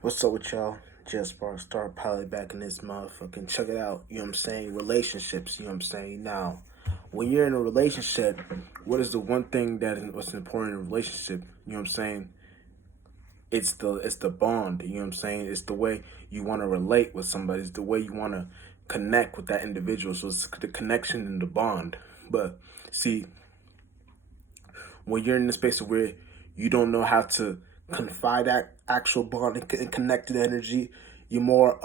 What's up with y'all? Just Star Pilot back in this motherfucking check it out. You know what I'm saying? Relationships, you know what I'm saying? Now, when you're in a relationship, what is the one thing what's important in a relationship? You know what I'm saying? It's the bond, you know what I'm saying? It's the way you want to relate with somebody, it's the way you want to connect with that individual. So it's the connection and the bond. But see, when you're in the space where you don't know how to confide that actual bond and connected energy, you're more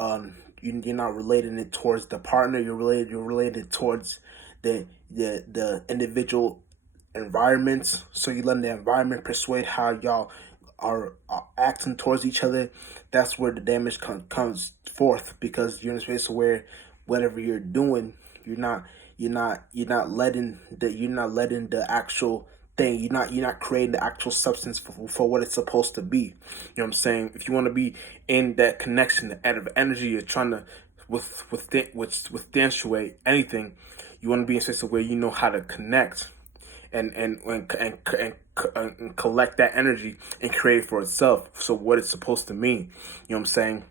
you're not relating it towards the partner. You're related towards the individual environments. So you let the environment persuade how y'all are acting towards each other. That's where the damage comes forth, because you're in a space where whatever you're doing, you're not letting the actual thing. You're not creating the actual substance for what it's supposed to be. You know what I'm saying? If you want to be in that connection, the energy, you're trying to withstantiate anything. You want to be in a space where you know how to connect and collect that energy and create it for itself. So what it's supposed to mean. You know what I'm saying?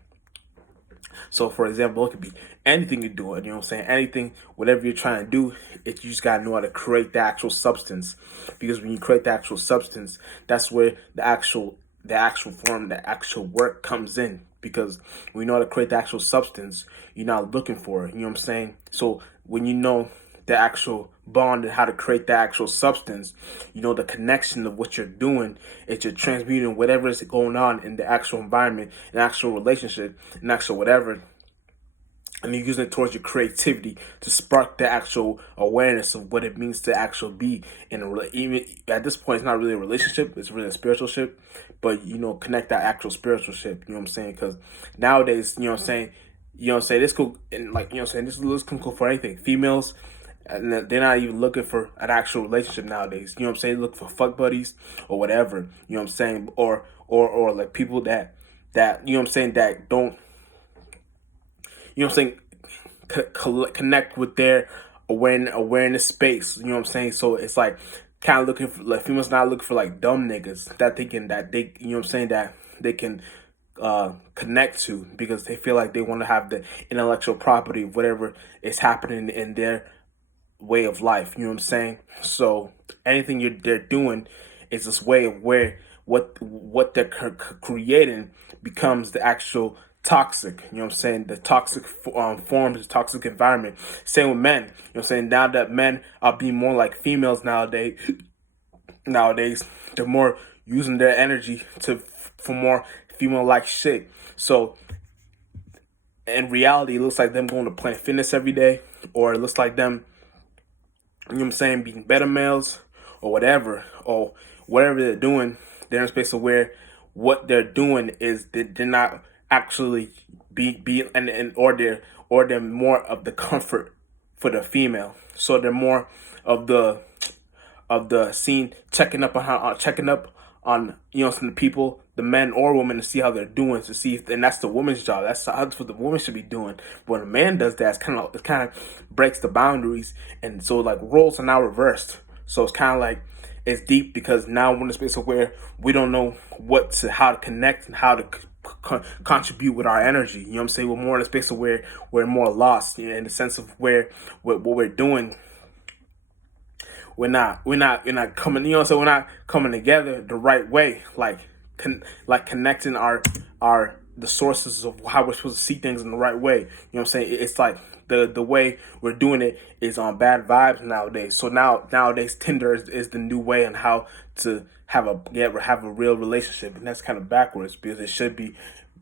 So, for example, it could be anything you're doing. You know what I'm saying? Anything, whatever you're trying to do, you just gotta know how to create the actual substance. Because when you create the actual substance, that's where the actual form, the actual work comes in. Because when you know how to create the actual substance, you're not looking for it. You know what I'm saying? So when you know the actual bond and how to create the actual substance, you know the connection of what you're doing, is you're transmuting whatever is going on in the actual environment, an actual relationship, an actual whatever, and you're using it towards your creativity to spark the actual awareness of what it means to actually be in even at this point, it's not really a relationship, it's really a spiritual ship. But connect that actual spiritual ship. You know what I'm saying? Because nowadays, this could, and like, you know what I'm saying, this can go for anything. Females, and they're not even looking for an actual relationship nowadays. You know what I'm saying? They look for fuck buddies or whatever. You know what I'm saying? Or like people that you know what I'm saying, that don't, you know what I'm saying, connect with their awareness space. You know what I'm saying? So it's like kind of looking for, like, females not looking for like dumb niggas that thinking that they, you know what I'm saying, that they can connect to, because they feel like they want to have the intellectual property of whatever is happening in their way of life. You know what I'm saying? So anything they're doing is this way of where what they're creating becomes the actual toxic. You know what I'm saying? The toxic forms, the toxic environment. Same with men. You know what I'm saying? Now that men are being more like females nowadays, they're more using their energy for more female like shit. So in reality, it looks like them going to Planet Fitness every day, or it looks like them, you know what I'm saying, being beta males or whatever they're doing. They're in a space of where what they're doing is they're not actually be and or they're more of the comfort for the female. So they're more of the scene, checking up on, the people, the men or women, to see how they're doing, to see if, and that's the woman's job. That's what the woman should be doing. But when a man does that, it kind of breaks the boundaries, and so like roles are now reversed. So it's kind of like it's deep, because now we're in a space of where we don't know how to connect and how to contribute with our energy. You know what I'm saying? We're more in a space of where we're more lost, in the sense of where what we're doing, we're not coming, so we're not coming together the right way, like connecting the sources of how we're supposed to see things in the right way. You know what I'm saying? It's like the way we're doing it is on bad vibes nowadays. So nowadays Tinder is the new way on how to have a real relationship, and that's kind of backwards, because it should be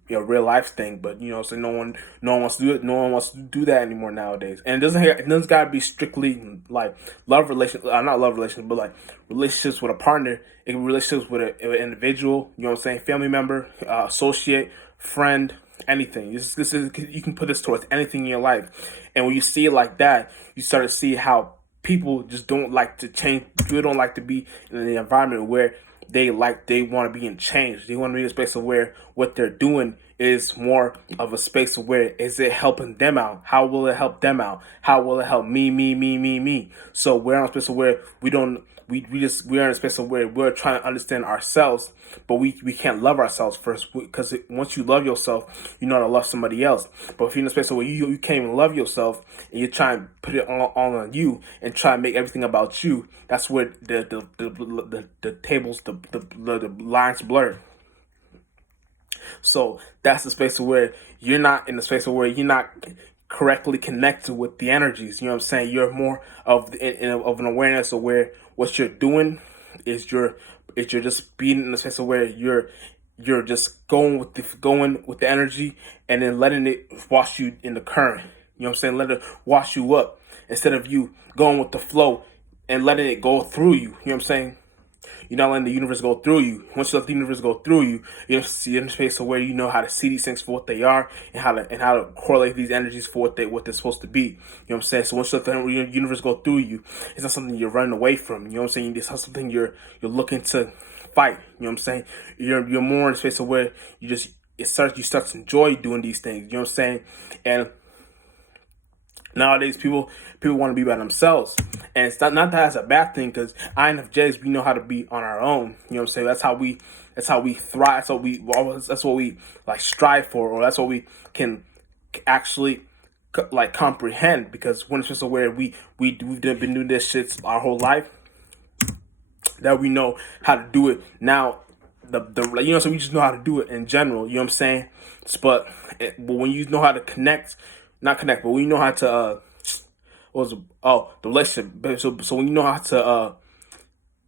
a real life thing. But so no one wants to do it. No one wants to do that anymore nowadays. And it doesn't gotta be strictly like love relations, not love relations, but like relationships with a partner. It can be relationships with an individual. You know what I'm saying? Family member, associate, friend, anything. This is, you can put this towards anything in your life. And when you see it like that, you start to see how people just don't like to change. People don't like to be in the environment where they want to be in change. They want to be in a space of where what they're doing is more of a space of where is it helping them out? How will it help them out? How will it help me? So we're in a space of where we are in a space of where we're trying to understand ourselves, but we can't love ourselves first, because once you love yourself, you know how to love somebody else. But if you're in a space where you can't even love yourself, and you're trying to put it all on you and try to make everything about you, that's where the tables, the lines blur. So that's the space where you're not in the space where you're not correctly connected with the energies. You know what I'm saying? You're more of of an awareness of where what you're doing is you're just being in the space of where you're just going with the energy, and then letting it wash you in the current. You know what I'm saying? Let it wash you up instead of you going with the flow and letting it go through you. You know what I'm saying? You're not letting the universe go through you. Once you let the universe go through you, you're in a space of where you know how to see these things for what they are, and how to correlate these energies for what they're supposed to be. You know what I'm saying? So once you let the universe go through you, it's not something you're running away from. You know what I'm saying? It's not something you're looking to fight. You know what I'm saying? You're more in a space of where you start to enjoy doing these things. You know what I'm saying? And nowadays, people want to be by themselves, and it's not that that's a bad thing, because INFJs, we know how to be on our own. You know what I'm saying? That's how we thrive. That's what we like strive for, or that's what we can actually like comprehend. Because when it's just where we've been doing this shit our whole life, that we know how to do it now. So we just know how to do it in general. You know what I'm saying? But when you know how to connect. Not connect, but when you know how to the relationship. So when you know how to you know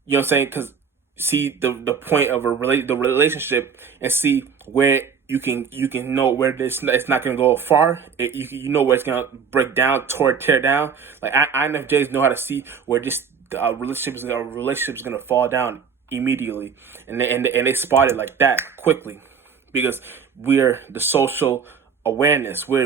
what I'm saying? Because see the point of the relationship, and see where you can know where it's not gonna go far. You know where it's gonna break down, tear down. Like INFJs know how to see where this relationship is gonna fall down immediately, and they spot it like that quickly, because we're the social awareness. We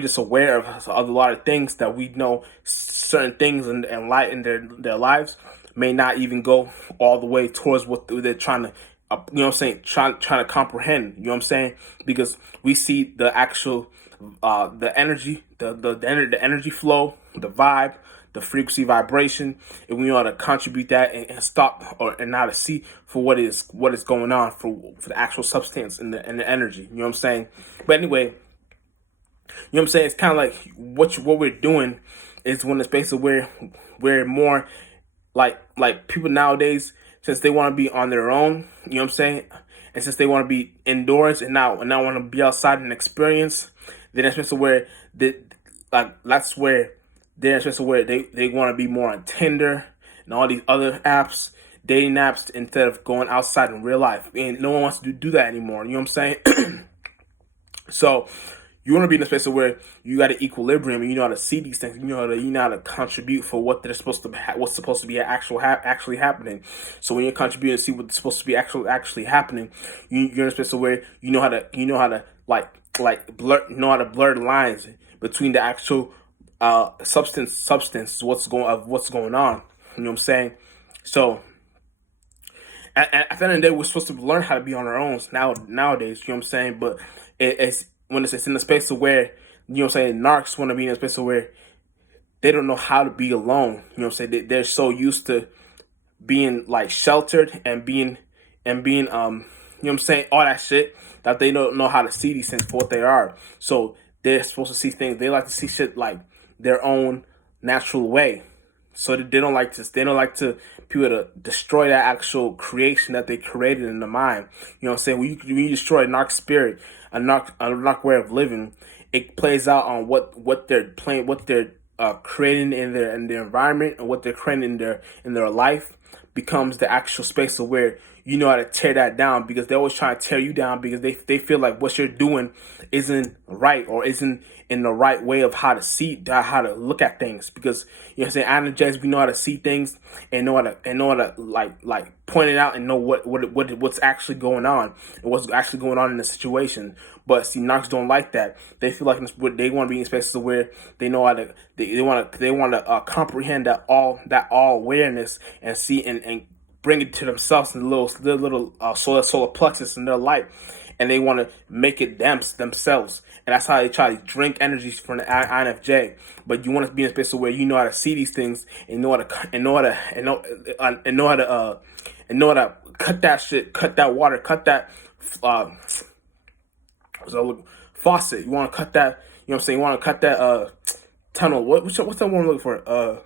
just aware of a lot of things, that we know certain things in their lives may not even go all the way towards what they're trying to, you know what I'm saying, trying to comprehend. You know what I'm saying? Because we see the actual the energy, the energy flow, the vibe, the frequency vibration, and we know how to contribute that and stop, and how to see for what is going on for the actual substance and the energy. You know what I'm saying? But anyway, you know what I'm saying? It's kind of like what we're doing is when it's basically where more like people nowadays, since they want to be on their own, you know what I'm saying, and since they want to be indoors and now want to be outside and experience, then that's basically where that's where they're especially where they want to be more on Tinder and all these other apps, dating apps, instead of going outside in real life. And no one wants to do that anymore. You know what I'm saying? So you want to be in a space where you got an equilibrium, and you know how to see these things. You know how to contribute for what they're supposed to what's supposed to be actually happening. So when you're contributing to see what's supposed to be actually happening, you're in a space where you know how to blur the lines between the actual substance what's going on. You know what I'm saying? So at the end of the day, we're supposed to learn how to be on our own nowadays. You know what I'm saying? But it's when it's in the space of where, you know what I'm saying, narcs want to be in a space of where they don't know how to be alone. You know what I'm saying? They're so used to being like sheltered and being you know what I'm saying, all that shit, that they don't know how to see these things for what they are. So they're supposed to see things. They like to see shit like their own natural way. So they don't like to people to destroy that actual creation that they created in the mind. You know what I'm saying? When you destroy a narc spirit, a narc way of living, it plays out on what they're creating in their environment, and what they're creating in their life becomes the actual space of where you know how to tear that down, because they're always trying to tear you down, because they feel like what you're doing isn't right, or isn't in the right way of how to look at things. Because you know what I'm saying, INFJs, we know how to see things and know how to like point it out and know what's actually going on, and what's actually going on in the situation. But see, narcs don't like that. They feel like they want to be in spaces where they know how to they want to comprehend that all awareness, and see and bring it to themselves in the little solar plexus in their life, and they want to make it themselves, and that's how they try to drink energies from the INFJ. But you want to be in a space where you know how to see these things and know how to cut that shit, cut that water, cut that faucet. You want to cut that. You know what I'm saying? You want to cut that tunnel. What's that one I'm looking for?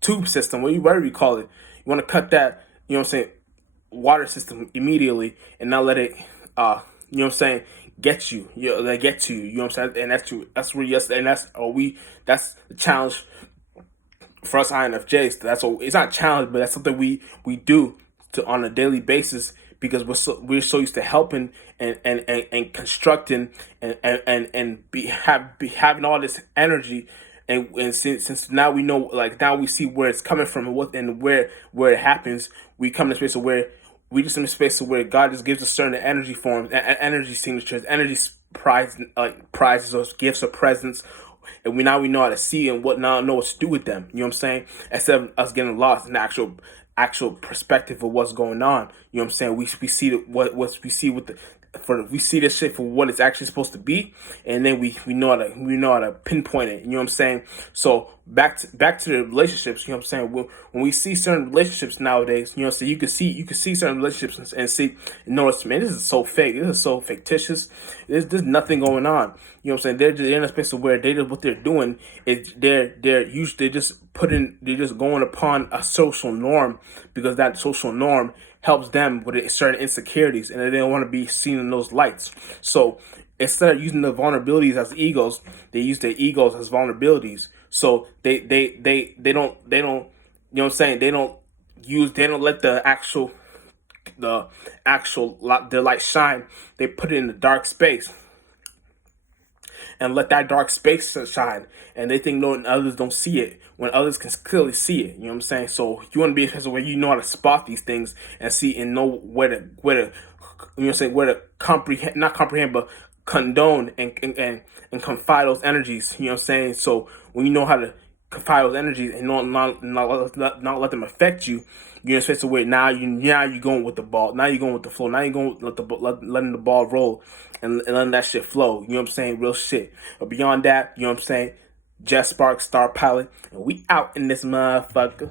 Tube system, whatever you call it. You want to cut that, you know what I'm saying, water system immediately and not let it, you know what I'm saying, get you. Get to you. You know what I'm saying? And that's true. That's where that's the challenge for us INFJs. It's not a challenge, but that's something we do on a daily basis, because we're so used to helping and constructing and having all this energy. And since now we know, like, now we see where it's coming from and where it happens, we come to a space where we just in a space where God just gives us certain energy forms, energy signatures, energy prizes us, gifts or presents, and we know how to see and know what to do with them. You know what I'm saying? Instead of us getting lost in the actual perspective of what's going on. You know what I'm saying? We see we see this shit for what it's actually supposed to be, and then we know how to pinpoint it. You know what I'm saying? So back to the relationships. You know what I'm saying? When we see certain relationships nowadays, you know, so you can see certain relationships and see, notice, man, this is so fake. This is so fictitious. There's nothing going on. You know what I'm saying? They're in a space where what they're doing is they're just going upon a social norm, because that social norm helps them with certain insecurities, and they don't want to be seen in those lights. So instead of using the vulnerabilities as egos, they use their egos as vulnerabilities. So they don't, you know what I'm saying, they don't let the light shine. They put it in the dark space and let that dark space shine, and they think others don't see it when others can clearly see it. You know what I'm saying? So you want to be in a place where you know how to spot these things and see and know where to you know what I'm saying, where to not comprehend, but condone and confide those energies. You know what I'm saying? So when you know how to confide those energies and not let them affect you, you're in a space where now you're going with the ball. Now you're going with the flow. Now you're going letting the ball roll and letting that shit flow. You know what I'm saying? Real shit. But beyond that, you know what I'm saying? Jet Spark, Star Pilot, and we out in this motherfucker.